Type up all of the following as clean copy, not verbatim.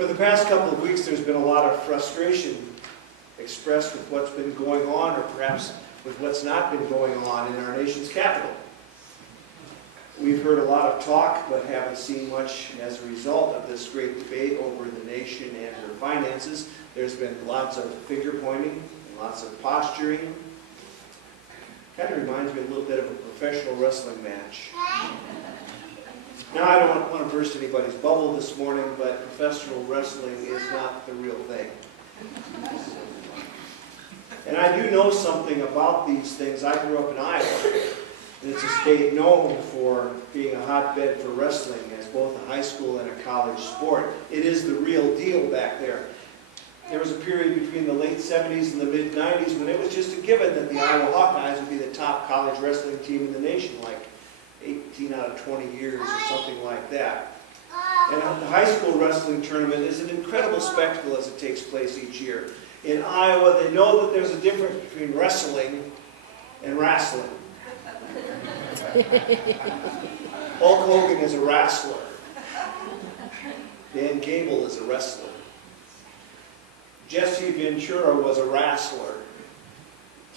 For the past couple of weeks, there's been a lot of frustration expressed with what's been going on, or perhaps with what's not been going on in our nation's capital. We've heard a lot of talk, but haven't seen much as a result of this great debate over the nation and her finances. There's been lots of finger pointing and lots of posturing. Kind of reminds me a little bit of a professional wrestling match. Now, I don't want to burst anybody's bubble this morning, but professional wrestling is not the real thing. And I do know something about these things. I grew up in Iowa, and it's a state known for being a hotbed for wrestling as both a high school and a college sport. It is the real deal back there. There was a period between the late 70s and the mid-90s when it was just a given that the Iowa Hawkeyes would be the top college wrestling team in the nation, like 18 out of 20 years or something like that. And the high school wrestling tournament is an incredible spectacle as it takes place each year. In Iowa, they know that there's a difference between wrestling and wrestling. Hulk Hogan is a wrestler. Dan Gable is a wrestler. Jesse Ventura was a wrestler.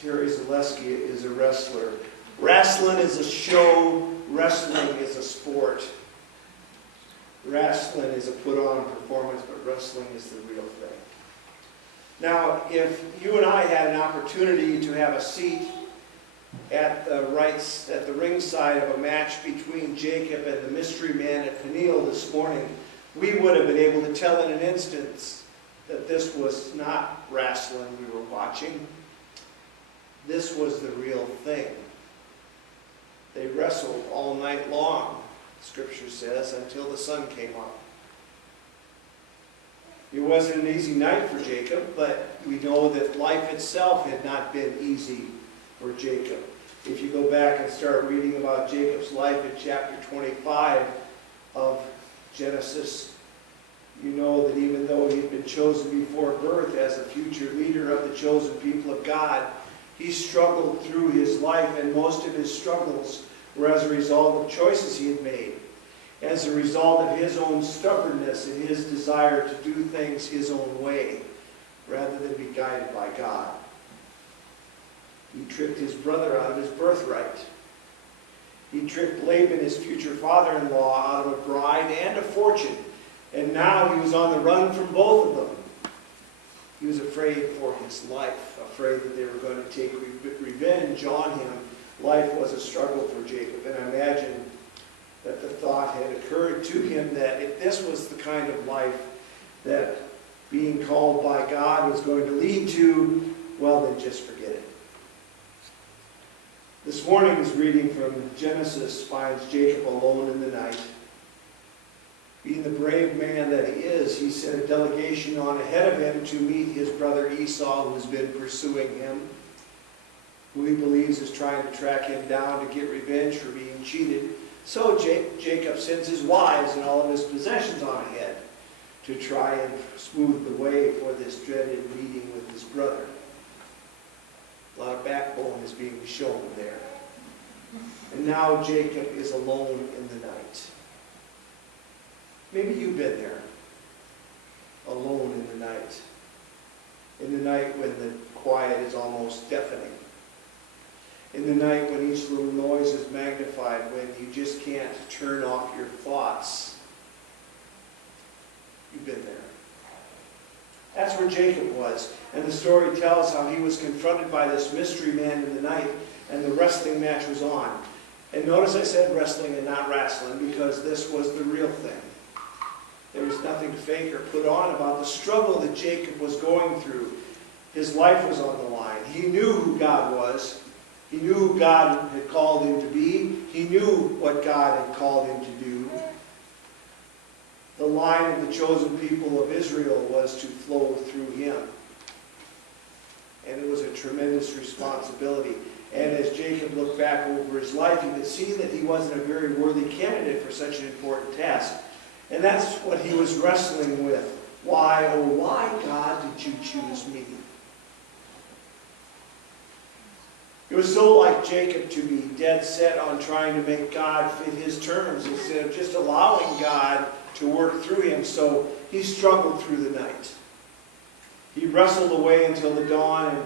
Terry Zaleski is a wrestler. Wrestling is a show. Wrestling is a sport. Wrestling is a put-on performance, but wrestling is the real thing. Now, if you and I had an opportunity to have a seat at the ringside of a match between Jacob and the mystery man at Peniel this morning, we would have been able to tell in an instant that this was not wrestling we were watching. This was the real thing. They wrestled all night long, Scripture says, until the sun came up. It wasn't an easy night for Jacob, but we know that life itself had not been easy for Jacob. If you go back and start reading about Jacob's life in chapter 25 of Genesis, you know that even though he had been chosen before birth as a future leader of the chosen people of God, he struggled through his life, and most of his struggles were as a result of choices he had made, as a result of his own stubbornness and his desire to do things his own way, rather than be guided by God. He tricked his brother out of his birthright. He tricked Laban, his future father-in-law, out of a bride and a fortune. And now he was on the run from both of them. He was afraid for his life, afraid that they were going to take revenge on him. Life was a struggle for Jacob. And I imagine that the thought had occurred to him that if this was the kind of life that being called by God was going to lead to, well, then just forget it. This morning's reading from Genesis finds Jacob alone in the night. Being the brave man that he is, he sent a delegation on ahead of him to meet his brother Esau, who has been pursuing him, who he believes is trying to track him down to get revenge for being cheated. So Jacob sends his wives and all of his possessions on ahead to try and smooth the way for this dreaded meeting with his brother. A lot of backbone is being shown there. And now Jacob is alone in the night. Maybe you've been there, alone in the night. In the night when the quiet is almost deafening. In the night when each little noise is magnified, when you just can't turn off your thoughts. You've been there. That's where Jacob was. And the story tells how he was confronted by this mystery man in the night, and the wrestling match was on. And notice I said wrestling and not wrestling, because this was the real thing. There was nothing fake or put on about the struggle that Jacob was going through. His life was on the line. He knew who God was. He knew who God had called him to be. He knew what God had called him to do. The line of the chosen people of Israel was to flow through him. And it was a tremendous responsibility. And as Jacob looked back over his life, he could see that he wasn't a very worthy candidate for such an important task. And that's what he was wrestling with. Why, oh why, God, did you choose me? It was so like Jacob to be dead set on trying to make God fit his terms instead of just allowing God to to work through him, so he struggled through the night. He wrestled away until the dawn, and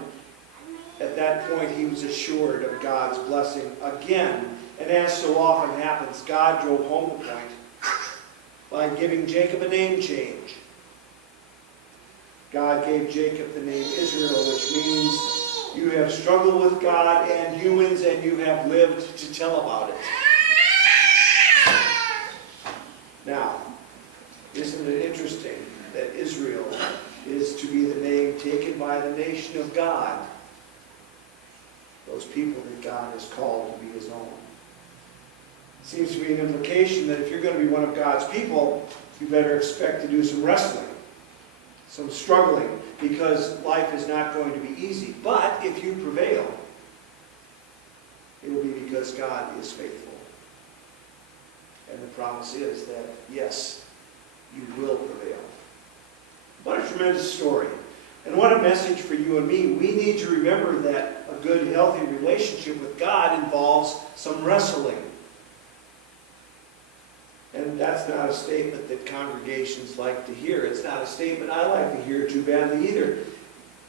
at that point he was assured of God's blessing again. And as so often happens, God drove home the point by giving Jacob a name change. God gave Jacob the name Israel, which means you have struggled with God and humans, and you have lived to tell about it. Now, isn't it interesting that Israel is to be the name taken by the nation of God, those people that God has called to be his own? Seems to be an implication that if you're going to be one of God's people, you better expect to do some wrestling, some struggling, because life is not going to be easy. But if you prevail, it will be because God is faithful. And the promise is that, yes, you will prevail. What a tremendous story. And what a message for you and me. We need to remember that a good, healthy relationship with God involves some wrestling. And that's not a statement that congregations like to hear. It's not a statement I like to hear too badly either,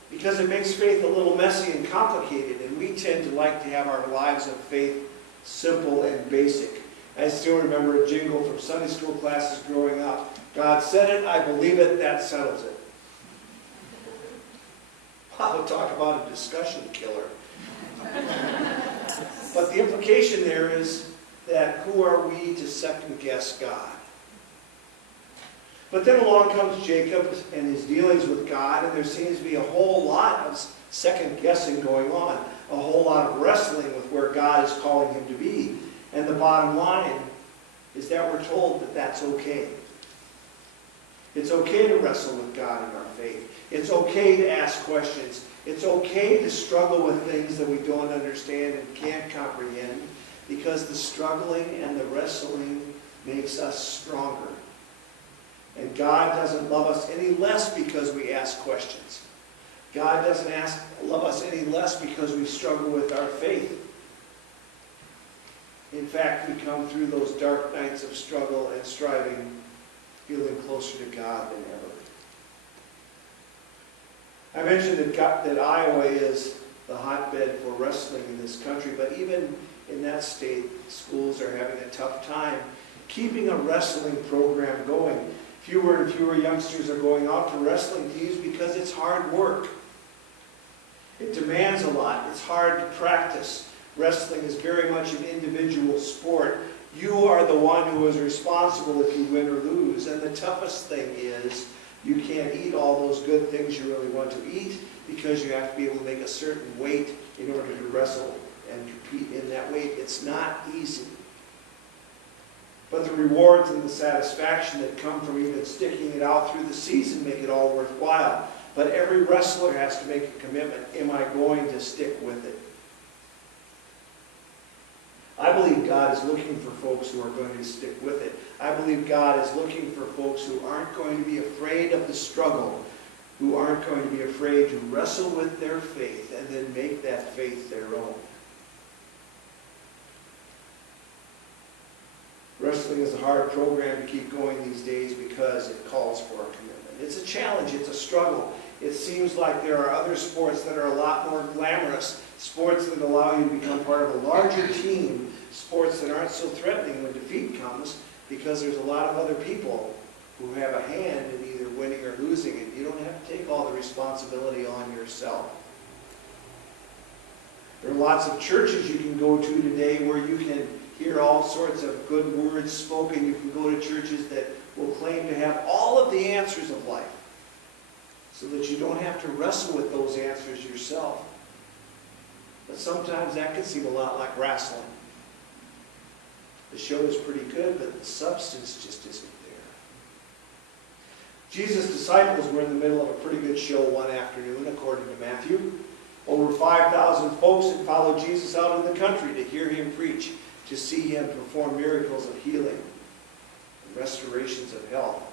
because it makes faith a little messy and complicated, and we tend to like to have our lives of faith simple and basic. I still remember a jingle from Sunday school classes growing up. God said it, I believe it, that settles it. Wow, talk about a discussion killer. But the implication there is that who are we to second guess God? But then along comes Jacob and his dealings with God, and there seems to be a whole lot of second guessing going on, a whole lot of wrestling with where God is calling him to be. And the bottom line is that we're told that that's okay. It's okay to wrestle with God in our faith. It's okay to ask questions. It's okay to struggle with things that we don't understand and can't comprehend, because the struggling and the wrestling makes us stronger. And God doesn't love us any less because we ask questions. God doesn't love us any less because we struggle with our faith. In fact, we come through those dark nights of struggle and striving, feeling closer to God than ever. I mentioned that Iowa is the hotbed for wrestling in this country, but even in that state, schools are having a tough time keeping a wrestling program going. Fewer and fewer youngsters are going out to wrestling teams because it's hard work. It demands a lot. It's hard to practice. Wrestling is very much an individual sport. You are the one who is responsible if you win or lose. And the toughest thing is you can't eat all those good things you really want to eat, because you have to be able to make a certain weight in order to wrestle and compete in that weight. It's not easy. But the rewards and the satisfaction that come from even sticking it out through the season make it all worthwhile. But every wrestler has to make a commitment. Am I going to stick with it? I believe God is looking for folks who are going to stick with it. I believe God is looking for folks who aren't going to be afraid of the struggle, who aren't going to be afraid to wrestle with their faith and then make that faith their own. Wrestling is a hard program to keep going these days because it calls for a commitment. It's a challenge. It's a struggle. It seems like there are other sports that are a lot more glamorous, sports that allow you to become part of a larger team, sports that aren't so threatening when defeat comes, because there's a lot of other people who have a hand in either winning or losing it. You don't have to take all the responsibility on yourself. There are lots of churches you can go to today where you can hear all sorts of good words spoken. You can go to churches that will claim to have all of the answers of life, so that you don't have to wrestle with those answers yourself. But sometimes that can seem a lot like wrestling. The show is pretty good, but the substance just isn't there. Jesus' disciples were in the middle of a pretty good show one afternoon, according to Matthew. Over 5,000 folks had followed Jesus out in the country to hear him preach, to see him perform miracles of healing and restorations of health.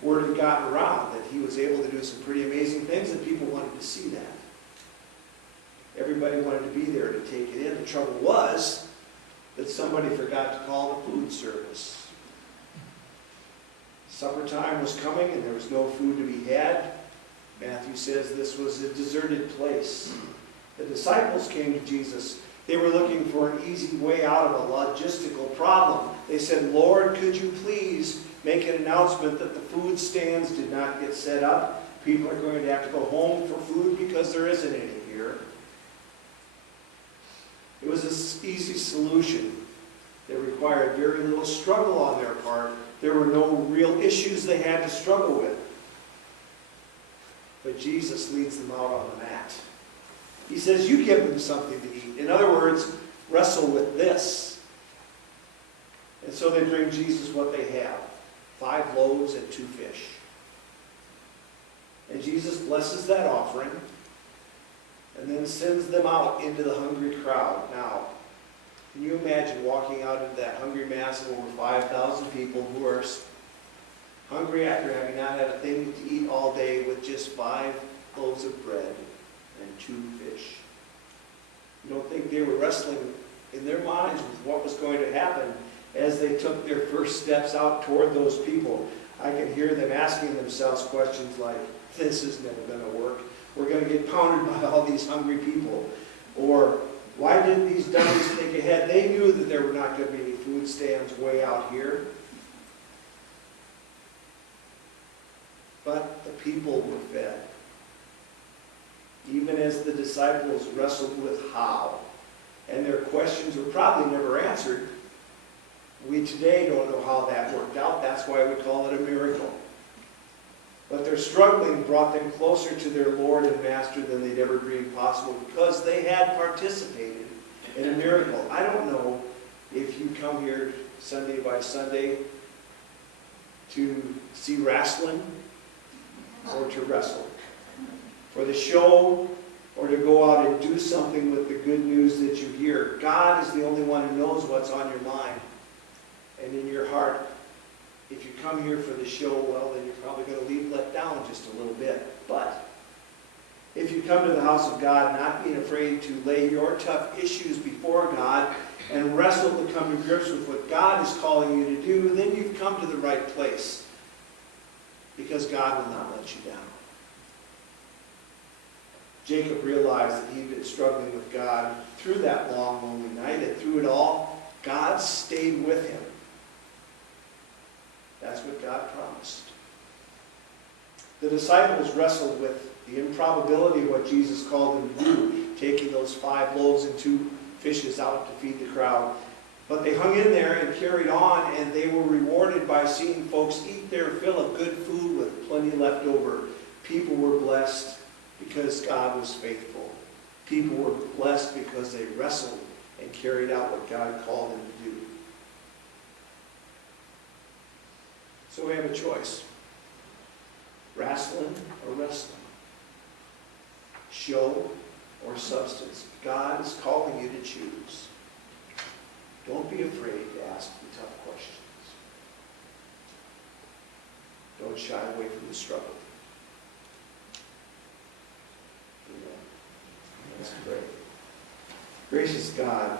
Word had gotten around that he was able to do some pretty amazing things, and people wanted to see that. Everybody wanted to be there to take it in. The trouble was that somebody forgot to call the food service. Supper time was coming and there was no food to be had. Matthew says this was a deserted place. The disciples came to Jesus. They were looking for an easy way out of a logistical problem. They said, Lord, could you please make an announcement that the food stands did not get set up? People are going to have to go home for food because there isn't any here. It was an easy solution. It required very little struggle on their part. There were no real issues they had to struggle with. But Jesus leads them out on the mat. He says, you give them something to eat. In other words, wrestle with this. And so they bring Jesus what they have. 5 loaves and 2 fish. And Jesus blesses that offering and then sends them out into the hungry crowd. Now, can you imagine walking out into that hungry mass of over 5,000 people who are hungry after having not had a thing to eat all day with just 5 loaves of bread and 2 fish? You don't think they were wrestling in their minds with what was going to happen as they took their first steps out toward those people? I can hear them asking themselves questions like, this is never going to work. We're going to get pounded by all these hungry people. Or, why didn't these dummies think ahead? They knew that there were not going to be any food stands way out here. But the people were fed. Even as the disciples wrestled with how. And their questions were probably never answered. We today don't know how that worked out. That's why we call it a miracle. But their struggling brought them closer to their Lord and Master than they'd ever dreamed possible because they had participated in a miracle. I don't know if you come here Sunday by Sunday to see wrestling or to wrestle. For the show or to go out and do something with the good news that you hear. God is the only one who knows what's on your mind and in your heart. If you come here for the show, well, then you're probably going to leave let down just a little bit. But if you come to the house of God not being afraid to lay your tough issues before God and wrestle to come to grips with what God is calling you to do, then you've come to the right place. Because God will not let you down. Jacob realized that he'd been struggling with God through that long, lonely night, and through it all, God stayed with him. That's what God promised. The disciples wrestled with the improbability of what Jesus called them to do, taking those 5 loaves and 2 fishes out to feed the crowd. But they hung in there and carried on, and they were rewarded by seeing folks eat their fill of good food with plenty left over. People were blessed because God was faithful. People were blessed because they wrestled and carried out what God called them to do. So we have a choice. Wrestling or wrestling. Show or substance. God is calling you to choose. Don't be afraid to ask the tough questions. Don't shy away from the struggle. Amen. Let's pray. Gracious God,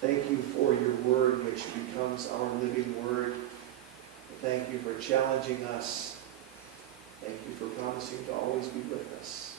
thank you for your word which becomes our living word. Thank you for challenging us. Thank you for promising to always be with us.